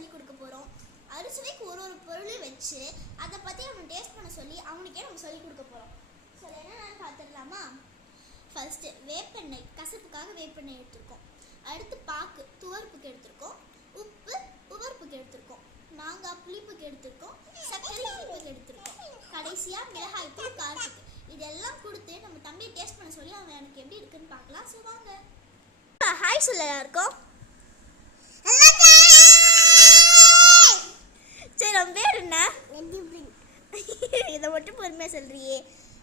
சொல்லி கொடுக்க போகிறோம் அறுசுவைக்கு ஒரு ஒரு பொருளையும் வச்சு அதை பற்றி நம்ம டேஸ்ட் பண்ண சொல்லி அவனுக்கே நம்ம சொல்லி கொடுக்க போகிறோம் ஸோ என்னென்னு பார்த்துடலாமா? ஃபஸ்ட்டு வேப்பெண்ணெய் கசப்புக்காக வேப்பெண்ணெய் எடுத்திருக்கோம். அடுத்து பாக்கு துவர்ப்புக்கு எடுத்திருக்கோம். உப்பு உவர்ப்புக்கு எடுத்திருக்கோம். மாங்காய் புளிப்புக்கு எடுத்திருக்கோம். சர்க்கரை இனிப்புக்கு எடுத்திருக்கோம். கடைசியாக மிளகாய் தூள் காரத்துக்கு. இதெல்லாம் கொடுத்து நம்ம தம்பியை டேஸ்ட் பண்ண சொல்லி அவன் எனக்கு எப்படி இருக்குன்னு பார்க்கலாம். ஸோ வாங்க. ஹாய் சொல்ல எல்லாருக்கும். சரி உன் பேர் என்ன? இதை மட்டும் பொறுமையாக சொல்றியே.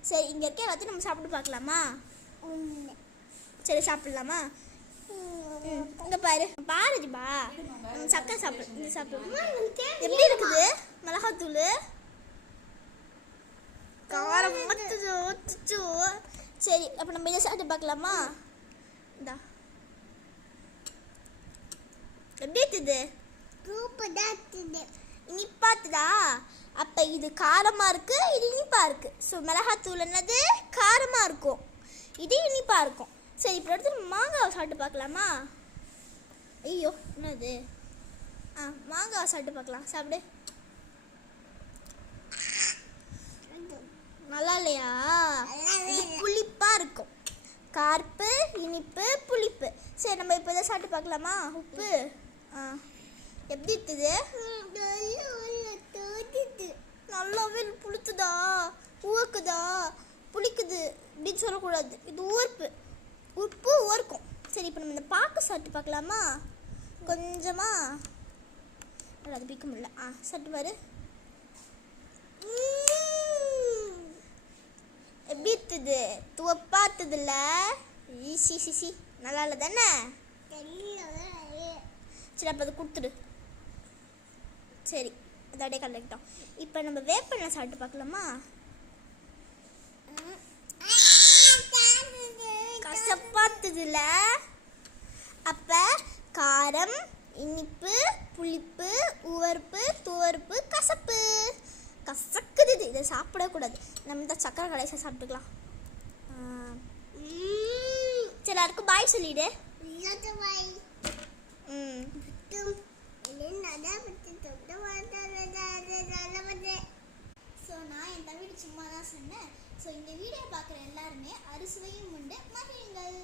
சரி இங்கே இருக்க எல்லாத்தையும் நம்ம சாப்பிட்டு பார்க்கலாமா? சரி சாப்பிடலாமா? இங்கே பாரு. பாருஜிபா நம்ம சக்கரை சாப்பிடு இந்த சாப்பிடு. எப்படி இருக்குது? மிளகாத்தூள்? காரம் ஒத்துச்சோ சரி அப்போ நம்ம இதை சாப்பிட்டு பார்க்கலாமா? இந்தா. எப்படி இருக்குது. இனிப்பாத்துதா? அப்போ இது காரமாக இருக்கு இது இனிப்பா இருக்கு. ஸோ மிளகாத்தூள் என்னது? காரமாக இருக்கும். இது இனிப்பா இருக்கும். சரி இப்போ எடுத்து மாங்காவை சாப்பிட்டு பார்க்கலாமா? ஐயோ என்னது? ஆ மாங்காவை சாப்பிட்டு பார்க்கலாம். சாப்பிடு. நல்லா இல்லையா? இது புளிப்பா இருக்கும். கார்ப்பு இனிப்பு புளிப்பு. சரி நம்ம இப்போ இதை சாப்பிட்டு பார்க்கலாமா? உப்பு. ஆ. எப்படி இருக்குது? புளித்துதா ஊக்குதா புளிக்குது அப்படின்னு சொல்லக்கூடாது. இது ஊர்ப்பு உப்பு ஊர்க்கும் சரி இப்போ நம்ம இந்த பாக்கு சாப்பிட்டு பார்க்கலாமா? கொஞ்சமா. அது பிக்க முடியல. ஆ சாப்பிட்டு பாரு. எப்படி இருக்குது? துவப்பாத்துதுல்ல ஈசி சிசி நல்லா இல்லை தானே? சரி அப்போ அதை கொடுத்துடு. சரி. அப்படியே கலக்கிட்டோம் இப்போ நம்ம வேப்பெண்ணெய் சாப்பிட்டு பார்க்கலாமா? கசப்பாத்துதுல. அப்போ காரம் இனிப்பு புளிப்பு உவர்ப்பு துவர்ப்பு கசப்பு. கசக்குது இது இதை சாப்பிடக்கூடாது. நம்ம இந்த சக்கரை கடைசியாக சாப்பிட்டுக்கலாம். சரி எல்லாருக்கும் பாய் சொல்லிடு. ம். ஸோ நான் என் தம்பிட்டு சும்மா தான் சொன்னேன். ஸோ இந்த வீடியோ பார்க்குற எல்லாருமே அறுசுவையும் உண்டு. மகிழுங்கள்.